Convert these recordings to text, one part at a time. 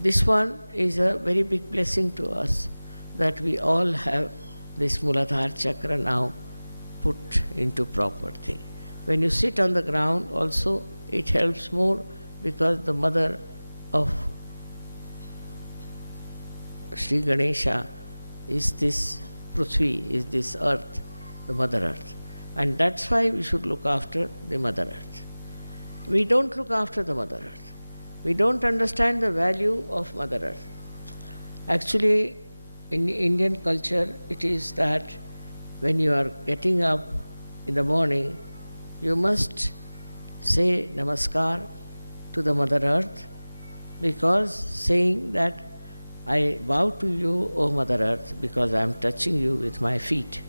This one is a very big blessing to us that we all have this Muladhara chakra now put into proper thing. When you sit on the ground also, it helps more because the mother of Sri Ganesha is this Prithvi, is this earth, the Mother Earth. And that's why we should look after the Mother Earth. We don't look after the Mother Earth. We don't understand the value of Mother Earth. Actually, in Indian culture, it is that when you are getting up in the morning, you must say Namaskar to the Mother Earth, because saying that I bow to you, O Mother Earth, because I am touching you with my feet.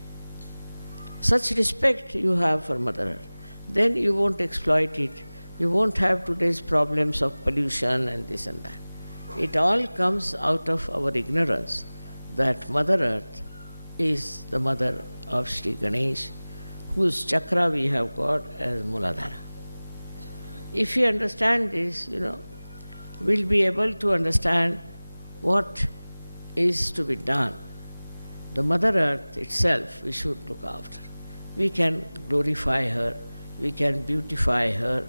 Such respect you have for Mother Earth. Then you won't exploit it. You won't have today's problems of pollution and this and that. It all comes out of our ignorance that Mother Earth is the mother of Sri Ganesh, whose chakra we have got as Muladhara. If we understand this, we'll be able to understand what is to be done. The Mother Earth itself we should look after. We can glorify her, we can beautify her,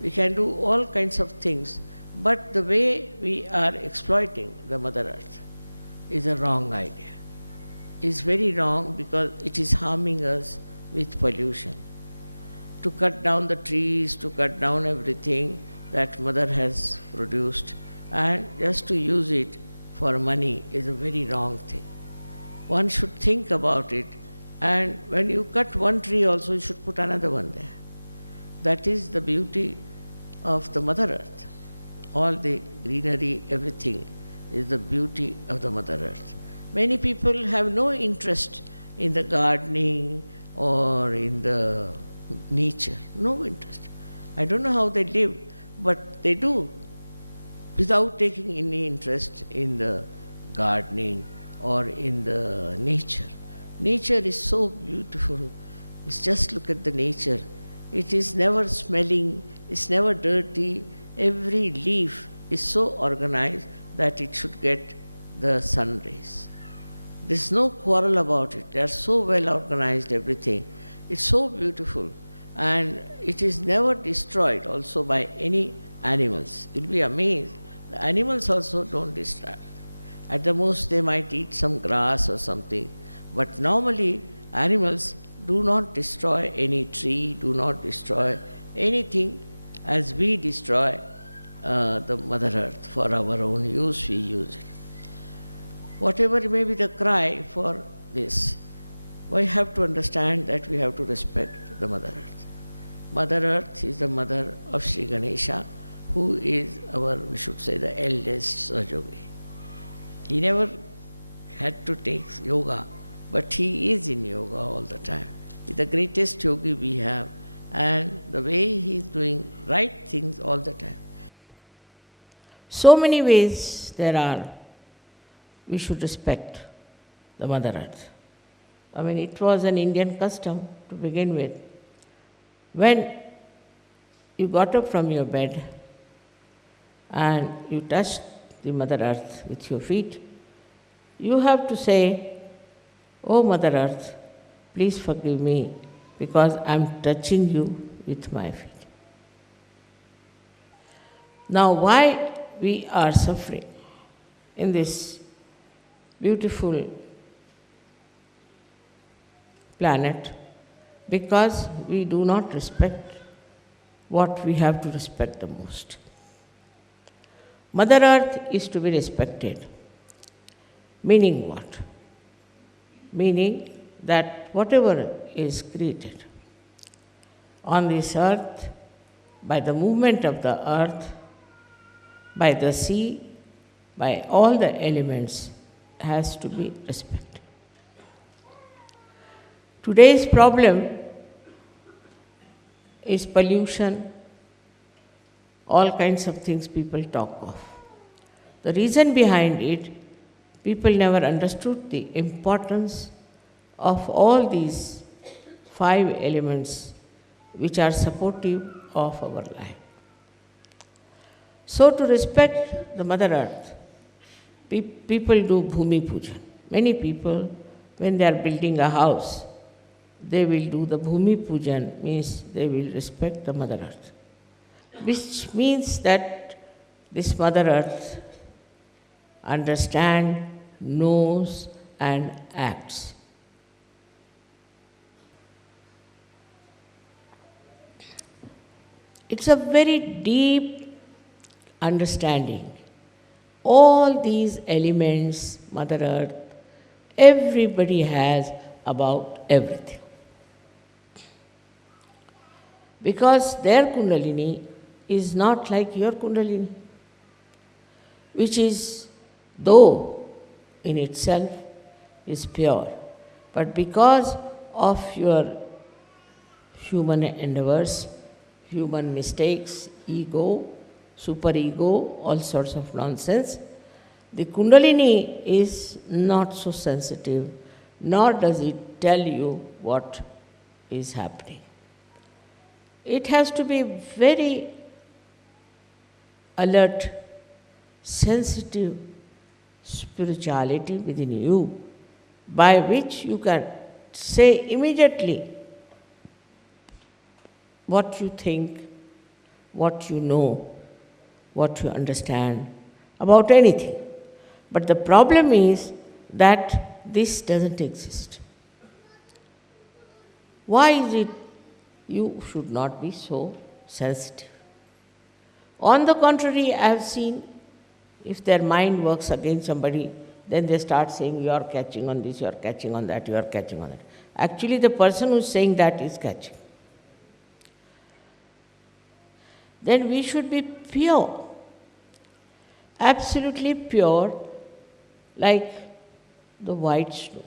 we can do all kinds of things, but the way we are exploiting the Mother Earth is a wrong idea. It's very wrong because it is harming us with pollution. To cut down the trees, to cut down everything that Mother has produced, and just to use it for money is a very wrong thing. One should think about it, and when you cut one tree also, you should put another one there. That is the beauty of the Mother Earth. All the greenery, everything is the beauty of the Mother Earth. Many people have no interest in the gardening or in the nature, no interest. I don't know how they live, but they do without taking any interest in the gardening or in the nature. Nature is so beautiful. It's just look at the nature. It is never smelling, it's never dirty. Every leaf is so organized that it should get the sun rays. There's no quarrel about it. They are so well organized, everything. It's so beautiful. And it is never destroyed also by any animals. You'll be amazed. The animals also don't destroy. At the most they might eat some grass or something. But normally animals do not destroy any tree, do not destroy anything as we destroy the Mother Earth. For our own use, we use it. Whatever may be the cry for this, we have to understand that we have to respect the Mother Earth. Mother Earth is the mother of Sri Ganesha, who is our, we should say, the eldest Sahajogi. He never had to take yoga, but he is in yoga all the time. He's the greatest yogi we have, and the way he is doing right things all the time. So many ways there are we should respect the Mother Earth. I mean, it was an Indian custom to begin with. When you got up from your bed and you touched the Mother Earth with your feet, you have to say, "Oh Mother Earth, please forgive me because I'm touching you with my feet." Now, why we are suffering in this beautiful planet? Because we do not respect what we have to respect the most. Mother Earth is to be respected. Meaning what? Meaning that whatever is created on this earth, by the movement of the earth, by the sea, by all the elements, has to be respected. Today's problem is pollution, all kinds of things people talk of. The reason behind it, people never understood the importance of all these 5 elements which are supportive of our life. So to respect the Mother Earth People do Bhumi Pujan. Many people, when they are building a house, they will do the Bhumi Pujan, means they will respect the Mother Earth. Which means that this Mother Earth understands, knows, and acts. It's a very deep understanding. All these elements, Mother Earth, everybody has about everything. Because their Kundalini is not like your Kundalini, which is, though in itself, is pure. But because of your human endeavors, human mistakes, ego, superego, all sorts of nonsense, the Kundalini is not so sensitive, nor does it tell you what is happening. It has to be very alert, sensitive spirituality within you, by which you can say immediately what you think, what you know, what you understand about anything. But the problem is that this doesn't exist. Why is it you should not be so sensitive? On the contrary, I have seen if their mind works against somebody, then they start saying, you are catching on this, you are catching on that, you are catching on that. Actually, the person who is saying that is catching. Then we should be pure, absolutely pure, like the white snow.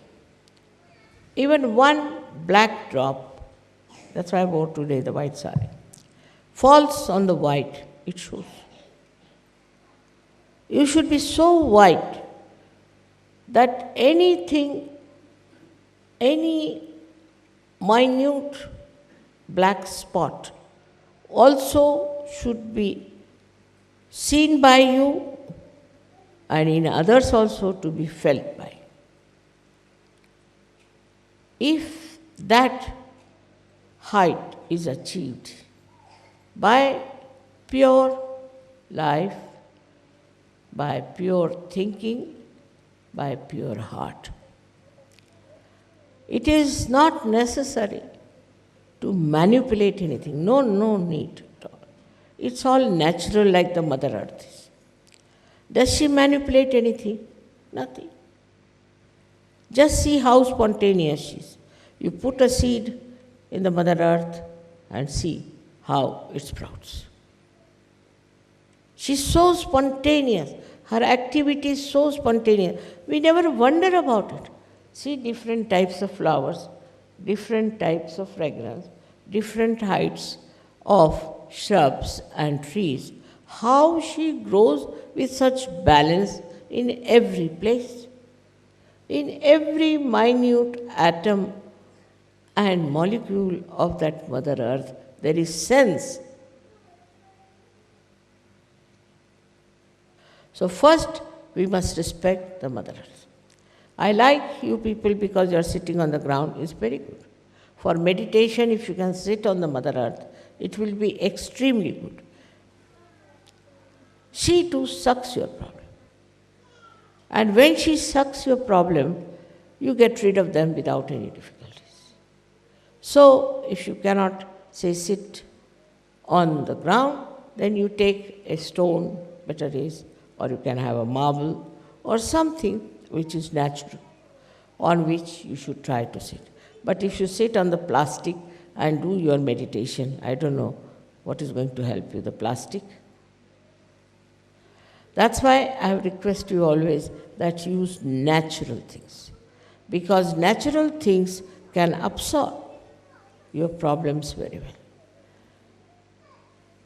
Even one black drop, that's why I wore today the white sari, falls on the white, it shows. You should be so white that anything, any minute black spot also should be seen by you and in others also to be felt by. If that height is achieved by pure life, by pure thinking, by pure heart, it is not necessary to manipulate anything. No need at all. It's all natural like the Mother Earth is. Does she manipulate anything? Nothing. Just see how spontaneous she is. You put a seed in the Mother Earth and see how it sprouts. She's so spontaneous. Her activity is so spontaneous. We never wonder about it. See different types of flowers, different types of fragrance, different heights of shrubs and trees. How she grows with such balance in every place. In every minute atom and molecule of that Mother Earth, there is sense. So first, we must respect the Mother Earth. I like you people because you are sitting on the ground, it's very good. For meditation, if you can sit on the Mother Earth, it will be extremely good. She too sucks your problem. And when she sucks your problem, you get rid of them without any difficulties. So, if you cannot, say, sit on the ground, then you take a stone, better is, or you can have a marble, or something which is natural, on which you should try to sit. But if you sit on the plastic and do your meditation, I don't know what is going to help you, the plastic. That's why I request you always that you use natural things, because natural things can absorb your problems very well.